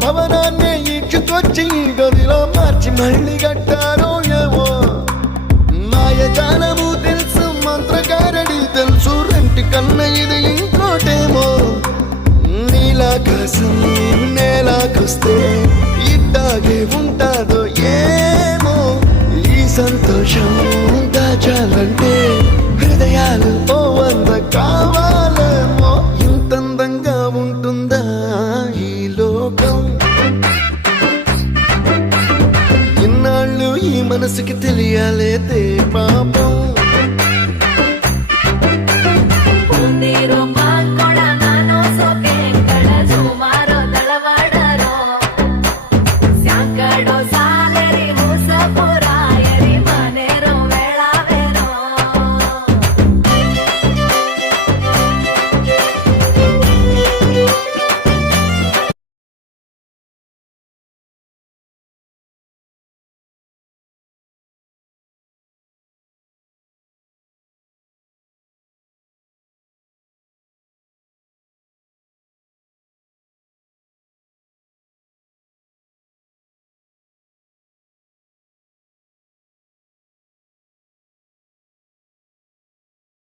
భవనాన్ని ఈడ్చుకొచ్చి గదిలో మార్చి మళ్ళీ కట్టారో ఏమో మాయజాలము తెలుసు మంత్రగారడి తెలుసు రెంటి కన్న ఇది ఇంకోటేమో నీలాకాశం నేలాకొస్తే ఇట్టాగే ఉంటాదో ఏమో ఈ సంతోషం దాచాలంటే హృదయాలు ఓ వంద కావాలి